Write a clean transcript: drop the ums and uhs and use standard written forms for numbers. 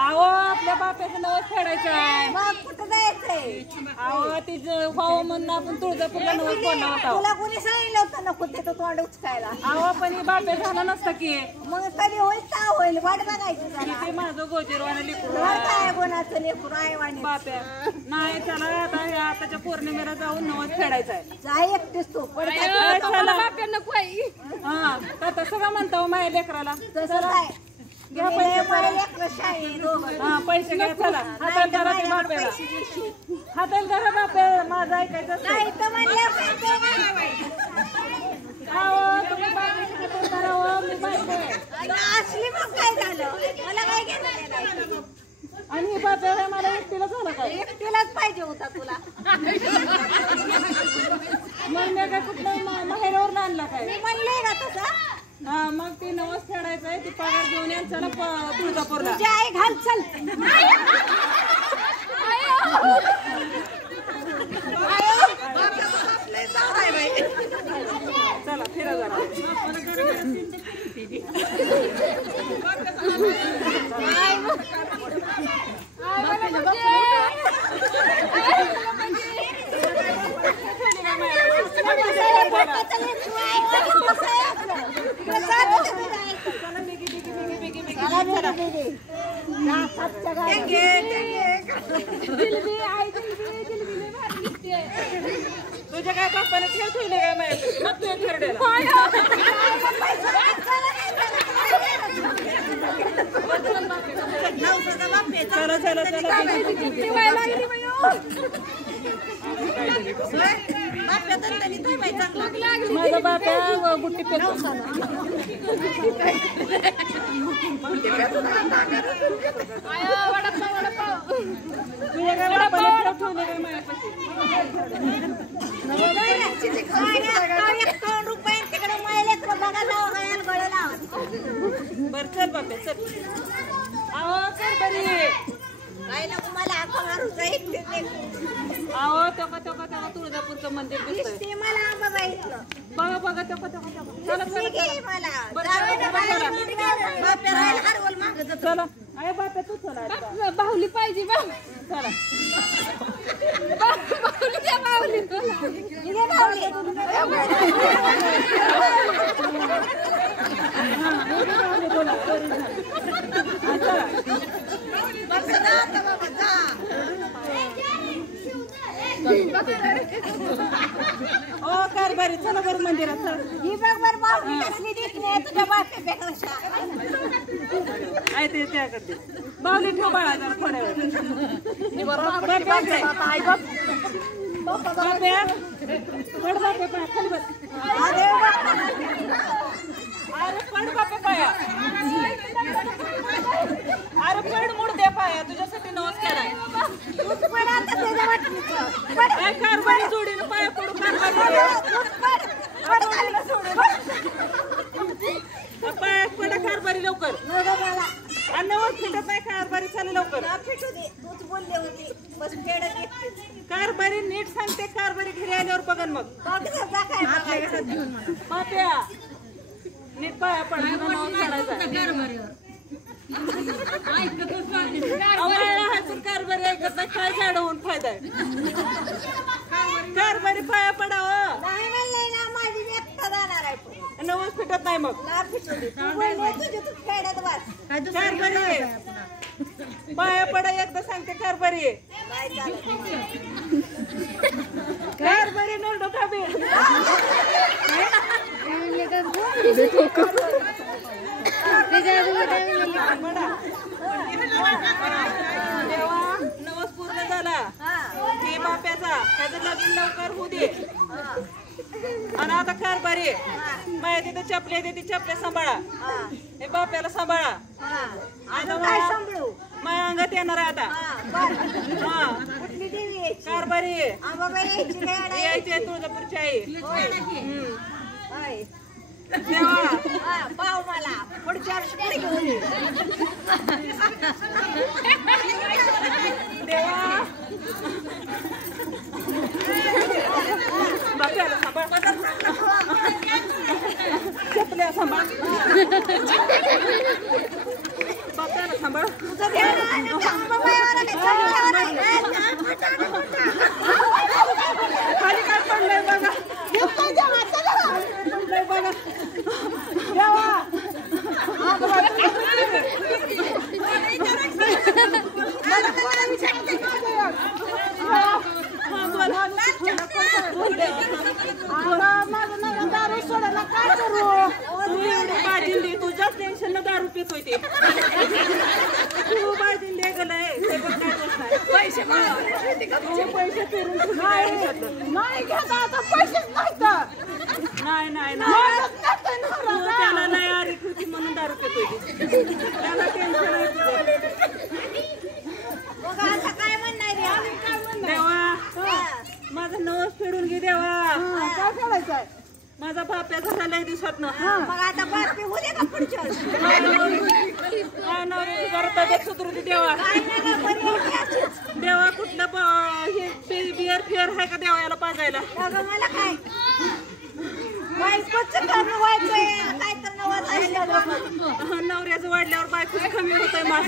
अहो आपल्या बाप्याचं नवस फेडायचं आहे. कुठं जायचंय? अहो तिचं भाऊ म्हणून आपण तुळजापूरला नवस फोडला होता. तुला कोणी सांगितलं होतं नको ते तोंड उचकायला? अहो पण ही बाप्या झाला नसता की. मग कधी होईल का होईल वाट बघायची. ते माझं गोजीरवाने लेकरू काय कोणाचं लेकरू आहे वाणी बाप्या नाही. चला आता आताच्या पौर्णिमेला जाऊन नवस फेडायचा आहे. जा एकटीच तू बाप्या नको हा आता सगळं म्हणतो माझ्या लेकराला तसं काय घ्या पैसे पैसे घ्या. चला हाताला धरा ते बाप्याला. हाताला धरा बाप्या माझं ऐकायचं नाही तर म्हणलं तुम्ही बाप्याशी धरावं मी बायको आहे. असली मग काय झालं मला काय घेणं. आणि बाप्या मला एकटीला झालं काय? एकटीलाच पाहिजे होता तुला. मग मी काय कुठलं माहेरावर आणला काय? मी म्हणले का तसा. हा मग ती नवस फेडायचं आहे. ती पगार घेऊन या चला तुळजापूरला. तुझी आई घाल चल. चला फिरा जरा. तुझ्या काय बाप्पाने खेळ ठेवले काय माहिती मग तू खेळलेला. चला चला चला माझा बाप्या गुट्टी पेतो. तुझ्या काय बाप्पाने खेळ ठेवले काय माहिती. बर चल बाप्या चल. अहो चल बरी काय नको मला हाका मारू जाईल. अहो तेव्हा तुळजापूरचं मंदिर दिसतंय. मला बघायचं बघा बघा तेव्हा चला चला अरे बाप्या तू चला. बाहुली पाहिजे चला ओ कारभारी चला बरं मंदिरात चला. ही बघ बरं बाहुली कसली दिसली तुझ्या बाप्यापेक्षा. आहे ते त्याकडे बाहुली ठेव बाळा जरा थोड्या वेळ. बाप्या पड बाप्या पाया खाली बस. अरे पड बाप्या पाया. अरे पड मोड द्या पाया तुझ्यासाठी नवस केलाय. काय कारभारी जोडीनं पाया पडू पाया पडा कारभारी लवकर. आणि नवस फिटत नाही कारभारी चालेल लवकर. तूच बोलले होती बस कारभारी नीट सांगते. कारभारी घरी आल्यावर बघन मग बाप्या नीट पाया पडा कारभारी ऐकत नाही. काय झाड होऊन फायदा आहे. कारभारी पाया पडावं. माझी व्यक्त जाणार आहे. नवस फिटत नाही मग कारभारी पाया पडा एकदा सांगते. कारभारी कारभारी नरडो खाबी. नवस पूर्ण झाला हे बाप्याचा. त्याचं लगीन लवकर होऊ दे. आणि आता कारभारी माझ्या तिथे चपले येते ती चपल्या सांभाळा. हे बाप्याला सांभाळा. माझ्या अंगात येणार आहे आता. हा कारभारी यायची आहे तुळजापूरची आई. पाव मला पुढच्या वर्षी घेऊन ये. देवा बाप्याला सांभाळ. चपल्या सांभाळ बाप्याला सांभाळ खाली काय पडलंय बघा बघा दारू सोडायला काय करू बाजिंदी तुझ्याच टेन्शन न दारू पितोय ते तू बाजिंदी गेलाय ते पण काय दोष नाही पैसे पैसे फिरून नाही घेता आता पैसेच नाही नाही त्याला लय आरीक होती म्हणून दारू पितोय त्याला टेन्शन आहे काय म्हणणार देवा माझं नवस फेडून घे देवा काय करायचं आहे माझा बाप्या झाला लय दिवसात ना मग आता बातमी होते का पुढच्या जरा तब्येत सुधरू देवा देवा कुठलं हे बिअर फेअर आहे का देवा याला पाजायला मला काय काय तर नवऱ्याचं वाढल्यावर बायकोच कमी होत आहे मास